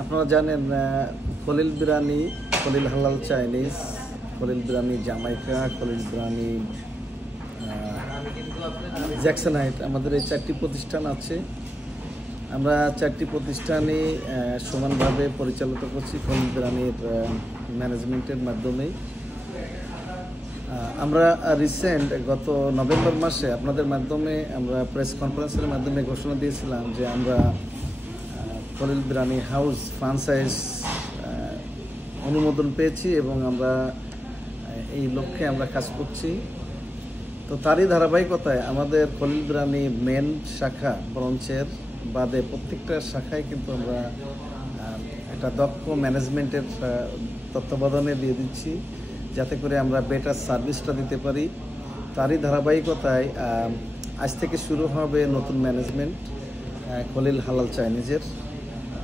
আপনারা জানেন খলিল বিরিয়ানি, খলিল হালাল চাইনিজ, খলিল বিরিয়ানি জামাইকা, খলিল বিরিয়ানি জ্যাকসনাইট, আমাদের এই 4টি প্রতিষ্ঠান আছে। আমরা 4টি প্রতিষ্ঠানই সমানভাবে পরিচালিত করছি খলিল বিরিয়ানির ম্যানেজমেন্টের মাধ্যমেই। আমরা রিসেন্ট গত নভেম্বর মাসে আপনাদের মাধ্যমে আমরা প্রেস কনফারেন্সের মাধ্যমে ঘোষণা দিয়েছিলাম যে আমরা খলিল বিরিয়ানি হাউস ফ্রাঞ্চাইজ অনুমোদন পেয়েছি এবং আমরা এই লক্ষ্যে আমরা কাজ করছি। তো তারই ধারাবাহিকতায় আমাদের খলিল বিরিয়ানি মেন শাখা ব্রাঞ্চের বাদে প্রত্যেকটা শাখায় কিন্তু আমরা একটা দক্ষ ম্যানেজমেন্টের তত্ত্বাবধানে দিয়ে দিচ্ছি, যাতে করে আমরা বেটার সার্ভিসটা দিতে পারি। তারই ধারাবাহিকতায় আজ থেকে শুরু হবে নতুন ম্যানেজমেন্ট খলিল হালাল চাইনিজের।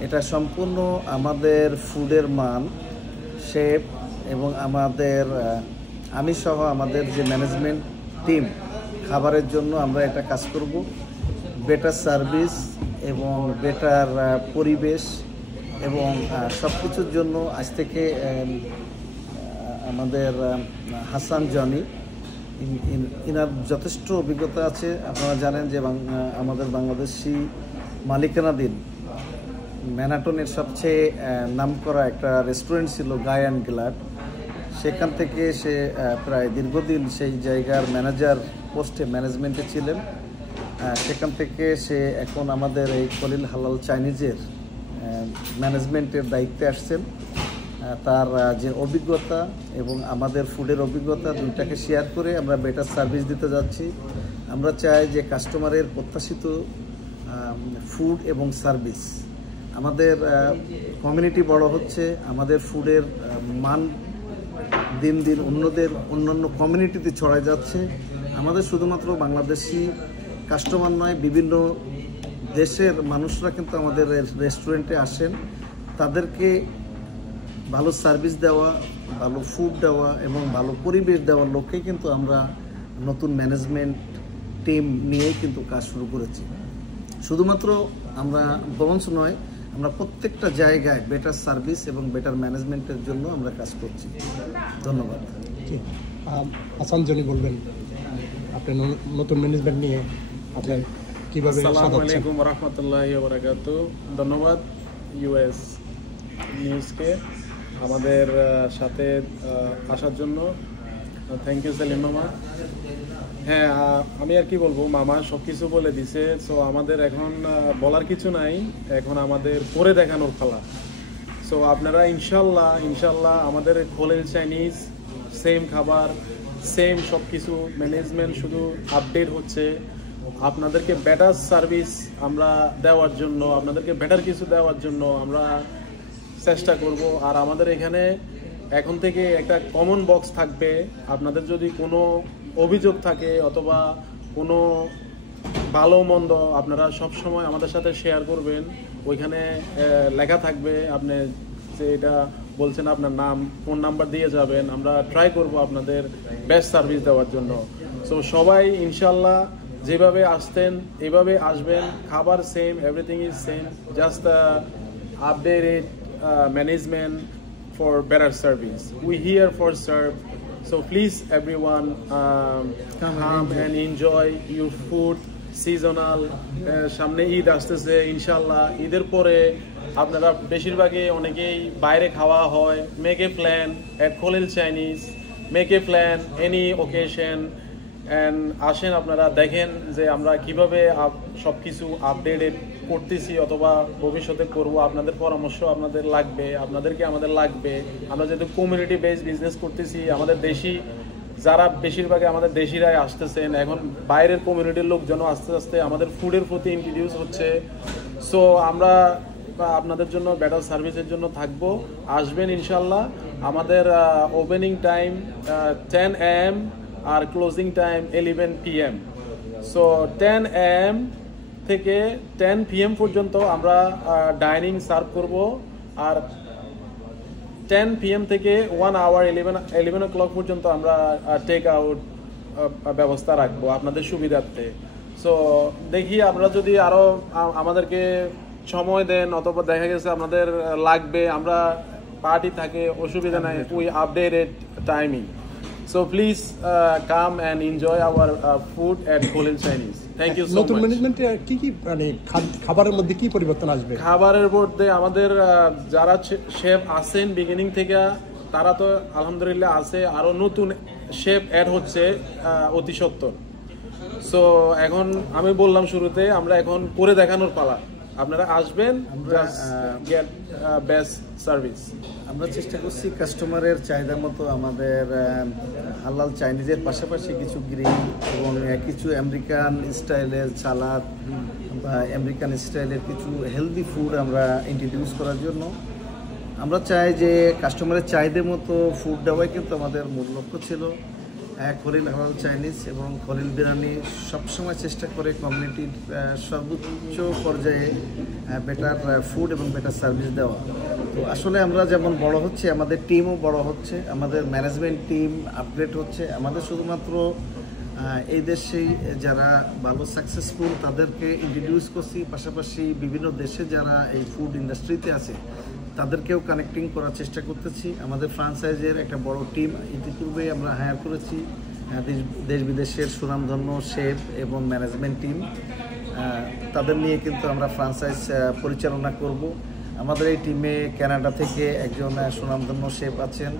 এটা সম্পূর্ণ আমাদের ফুডের মান, শেফ এবং আমাদের আমি সহ আমাদের যে ম্যানেজমেন্ট টিম খাবারের জন্য আমরা এটা কাজ করব। বেটার সার্ভিস এবং বেটার পরিবেশ এবং সব কিছুর জন্য আজ থেকে আমাদের হাসান জনি ইনার যথেষ্ট অভিজ্ঞতা আছে। আপনারা জানেন যে আমাদের বাংলাদেশি মালিকানাধীন ম্যানাটনের সবচেয়ে নামকরা একটা রেস্টুরেন্ট ছিল গাই অ্যান্ড গ্লাড। সেখান থেকে সে প্রায় দীর্ঘদিন সেই জায়গার ম্যানেজার পোস্টে ম্যানেজমেন্টে ছিলেন। সেখান থেকে সে এখন আমাদের এই খলিল হালাল চাইনিজের ম্যানেজমেন্টের দায়িত্বে আসছেন। তার যে অভিজ্ঞতা এবং আমাদের ফুডের অভিজ্ঞতা দুইটাকে শেয়ার করে আমরা বেটার সার্ভিস দিতে যাচ্ছি। আমরা চাই যে কাস্টমারের প্রত্যাশিত ফুড এবং সার্ভিস, আমাদের কমিউনিটি বড় হচ্ছে, আমাদের ফুডের মান দিন দিন অন্যান্য কমিউনিটিতে ছড়ায় যাচ্ছে। আমাদের শুধুমাত্র বাংলাদেশি কাস্টমার নয়, বিভিন্ন দেশের মানুষরা কিন্তু আমাদের রেস্টুরেন্টে আসেন। তাদেরকে ভালো সার্ভিস দেওয়া, ভালো ফুড দেওয়া এবং ভালো পরিবেশ দেওয়ার লক্ষ্যে কিন্তু আমরা নতুন ম্যানেজমেন্ট টিম নিয়েই কিন্তু কাজ শুরু করেছি। শুধুমাত্র আমরা ব্রাঞ্চ নয়, আমরা প্রত্যেকটা জায়গায় বেটার সার্ভিস এবং বেটার ম্যানেজমেন্টের জন্য আমরা কাজ করছি। ধন্যবাদ। হাসান জনি বলবেন আপনি নতুন ম্যানেজমেন্ট নিয়ে আপনার কীভাবে? আসসালামু আলাইকুম ওয়া রাহমাতুল্লাহি ওয়া বারাকাতুহু। ধন্যবাদ ইউএস নিউজকে আমাদের সাথে আসার জন্য। থ্যাংক ইউ সেলিম মামা। হ্যাঁ, আমি আর কি বলবো, মামা সব কিছু বলে দিছে। সো আমাদের এখন বলার কিছু নাই, এখন আমাদের করে দেখানোর পালা। সো আপনারা ইনশাল্লাহ আমাদের খলিল চাইনিজ সেম খাবার, সেম সব কিছু, ম্যানেজমেন্ট শুধু আপডেট হচ্ছে। আপনাদেরকে বেটার সার্ভিস আমরা দেওয়ার জন্য, আপনাদেরকে বেটার কিছু দেওয়ার জন্য আমরা চেষ্টা করব। আর আমাদের এখানে এখন থেকে একটা কমন বক্স থাকবে। আপনাদের যদি কোনো অভিযোগ থাকে অথবা কোনো ভালো মন্দ, আপনারা সব সময় আমাদের সাথে শেয়ার করবেন। ওইখানে লেখা থাকবে, আপনি যে এটা বলছেন আপনার নাম, ফোন নাম্বার দিয়ে যাবেন। আমরা ট্রাই করব আপনাদের বেস্ট সার্ভিস দেওয়ার জন্য। সো সবাই ইনশাল্লাহ যেভাবে আসতেন এভাবে আসবেন। খাবার same, everything is same, just updated management for better service. We here for serve. So please everyone come and enjoy your food. Seasonal সামনে ঈদ আসতেছে ইনশাল্লাহ। ঈদের পরে আপনারা বেশিরভাগই অনেকেই বাইরে খাওয়া হয়। Make a plan at Khalil Chinese, make a plan any occasion and আসেন, আপনারা দেখেন যে আমরা কিভাবে সব কিছু আপডেটেড করতেছি অথবা ভবিষ্যতে করব। আপনাদের পরামর্শ আপনাদের লাগবে, আপনাদেরকে আমাদের লাগবে। আমরা যেহেতু কমিউনিটি বেসড বিজনেস করতেছি, আমাদের দেশি যারা বেশিরভাগই আমাদের দেশিরাই আসতেছেন, এখন বাইরের কমিউনিটির লোকজন আস্তে আস্তে আমাদের ফুডের প্রতি ইন্ট্রোডিউস হচ্ছে। সো আমরা আপনাদের জন্য বেটার সার্ভিসের জন্য থাকবো। আসবেন ইনশাল্লাহ। আমাদের ওপেনিং টাইম 10 AM আর closing time 11 PM। So 10 AM থেকে 10 PM পর্যন্ত আমরা ডাইনিং সার্ভ করব। আর 10 PM থেকে 1 hour 11 o'clock পর্যন্ত আমরা টেক আউট ব্যবস্থা রাখবো আপনাদের সুবিধার্থে। সো দেখি আমরা যদি আরও আমাদেরকে সময় দেন অথবা দেখা গেছে আমাদের লাগবে, আমরা পার্টি থাকে, অসুবিধা নাই, we updated timing. So please come and enjoy our food at Khalil Chinese. Thank you so much. নতুন ম্যানেজমেন্টে কি কি মানে খাবারের মধ্যে কি পরিবর্তন আসবে? খাবারের মধ্যে আমাদের যারা শেফ আছেন বিগিনিং থেকে, তারা তো আলহামদুলিল্লাহ আছে, আরো নতুন শেফ অ্যাড হচ্ছে অতি সত্বর। সো এখন আমি বললাম শুরুতে, আমরা এখন করে দেখানোর পালা, আপনারা আসবেন, গেট বেস্ট সার্ভিস। আমরা চেষ্টা করছি কাস্টমারের চাহিদা মতো আমাদের হালাল চাইনিজের পাশাপাশি কিছু গ্রিল এবং কিছু আমেরিকান স্টাইলের সালাদ বা আমেরিকান স্টাইলের কিছু হেলদি ফুড আমরা ইন্ট্রোডিউস করার জন্য। আমরা চাই যে কাস্টমারের চাহিদা মতো ফুড দেওয়াই কিন্তু আমাদের মূল লক্ষ্য ছিল। খলিল হালাল চাইনিজ এবং খলিল বিরিয়ানি সবসময় চেষ্টা করে কমিউনিটির সর্বোচ্চ পর্যায়ে বেটার ফুড এবং বেটার সার্ভিস দেওয়া। তো আসলে আমরা যেমন বড় হচ্ছে, আমাদের টিমও বড় হচ্ছে, আমাদের ম্যানেজমেন্ট টিম আপগ্রেড হচ্ছে। আমাদের শুধুমাত্র এই দেশেই যারা ভালো সাকসেসফুল তাদেরকে ইন্ট্রোডিউস করছি, পাশাপাশি বিভিন্ন দেশে যারা এই ফুড ইন্ডাস্ট্রিতে আছে তাদেরকেও কানেক্টিং করার চেষ্টা করতেছি। আমাদের ফ্রাঞ্চাইজের একটা বড় টিম ইতিপূর্বেই আমরা হায়ার করেছি, দেশ বিদেশের সুনামধন্য শেফ এবং ম্যানেজমেন্ট টিম, তাদের নিয়ে কিন্তু আমরা ফ্রাঞ্চাইজ পরিচালনা করব। আমাদের এই টিমে কানাডা থেকে একজন সুনামধন্য শেফ আছেন,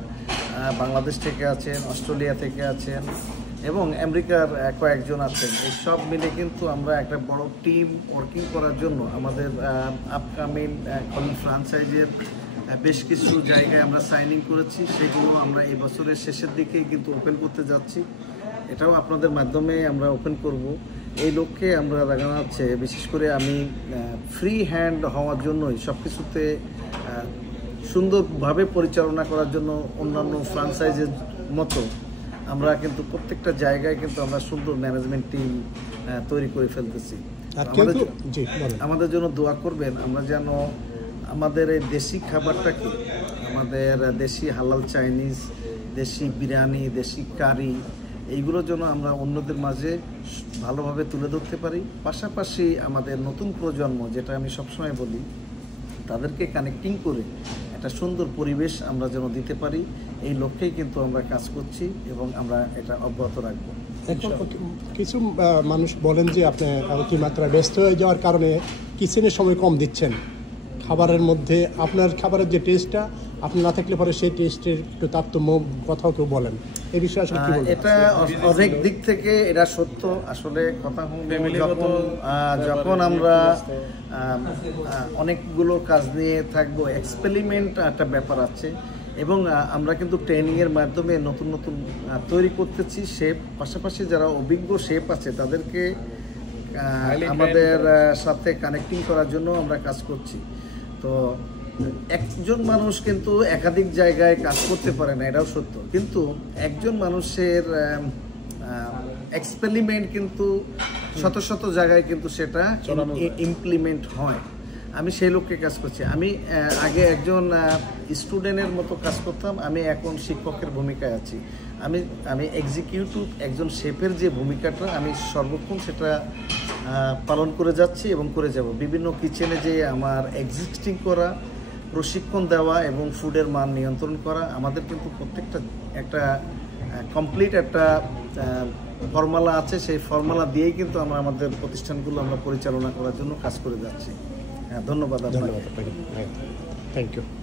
বাংলাদেশ থেকে আছেন, অস্ট্রেলিয়া থেকে আছেন এবং আমেরিকার কয়েকজন আছেন। এই সব মিলে কিন্তু আমরা একটা বড় টিম ওয়ার্কিং করার জন্য আমাদের আপকামিং খলিল ফ্রাঞ্চাইজের বেশ কিছু জায়গায় আমরা সাইনিং করেছি, সেগুলো আমরা এই বছরের শেষের দিকেই কিন্তু ওপেন করতে যাচ্ছি। এটাও আপনাদের মাধ্যমে আমরা ওপেন করব। এই লক্ষ্যে আমরা দেখানো হচ্ছে, বিশেষ করে আমি ফ্রি হ্যান্ড হওয়ার জন্যই সব কিছুতে সুন্দরভাবে পরিচালনা করার জন্য অন্যান্য ফ্রাঞ্চাইজের মতো আমরা কিন্তু প্রত্যেকটা জায়গায় কিন্তু আমরা সুন্দর ম্যানেজমেন্ট টিম তৈরি করে ফেলতেছি। আমাদের জন্য দোয়া করবেন, আমরা যেন আমাদের এই দেশি খাবারটাকে, আমাদের দেশি হালাল চাইনিজ, দেশি বিরিয়ানি, দেশি কারি, এইগুলোর জন্য আমরা অন্যদের মাঝে ভালোভাবে তুলে ধরতে পারি। পাশাপাশি আমাদের নতুন প্রজন্ম, যেটা আমি সবসময় বলি, তাদেরকে কানেক্টিং করে একটা সুন্দর পরিবেশ আমরা যেন দিতে পারি, এই লক্ষ্যেই কিন্তু আমরা কাজ করছি এবং আমরা এটা অব্যাহত রাখবো। কিছু মানুষ বলেন যে আপনি অতিমাত্রায় ব্যস্ত হয়ে যাওয়ার কারণে কিচেনের সময় কম দিচ্ছেন। খাবারের মধ্যে আপনার খাবারের যে টেস্টটা, আপনি না থাকলে পরে সেই টেস্টের একটু তারতম্য কথাও কেউ বলেন, এই বিষয়ে আসলে কি বলবেন? এটা অনেক দিক থেকে এটা সত্য। আসলে কথা যখন আমরা অনেকগুলো কাজ নিয়ে থাকবো, এক্সপেরিমেন্ট একটা ব্যাপার আছে এবং আমরা কিন্তু ট্রেনিংয়ের মাধ্যমে নতুন নতুন তৈরি করতেছি শেফ। পাশাপাশি যারা অভিজ্ঞ শেফ আছে তাদেরকে আমাদের সাথে কানেক্টিং করার জন্য আমরা কাজ করছি। তো একজন মানুষ কিন্তু একাধিক জায়গায় কাজ করতে পারে না, এটাও সত্য, কিন্তু একজন মানুষের এক্সপেরিমেন্ট কিন্তু শত শত জায়গায় কিন্তু সেটা ইমপ্লিমেন্ট হয়। আমি সেই লোককে কাজ করছি। আমি আগে একজন স্টুডেন্টের মতো কাজ করতাম, আমি এখন শিক্ষকের ভূমিকায় আছি। আমি এক্সিকিউটিভ একজন শেফের যে ভূমিকাটা, আমি সর্বক্ষণ সেটা পালন করে যাচ্ছি এবং করে যাব। বিভিন্ন কিচেনে যে আমার এক্সিস্টিং করা, প্রশিক্ষণ দেওয়া এবং ফুডের মান নিয়ন্ত্রণ করা, আমাদের কিন্তু প্রত্যেকটা একটা কমপ্লিট একটা ফর্মুলা আছে। সেই ফর্মুলা দিয়েই কিন্তু আমরা আমাদের প্রতিষ্ঠানগুলো আমরা পরিচালনা করার জন্য কাজ করে যাচ্ছি। ধন্যবাদ। Thank you.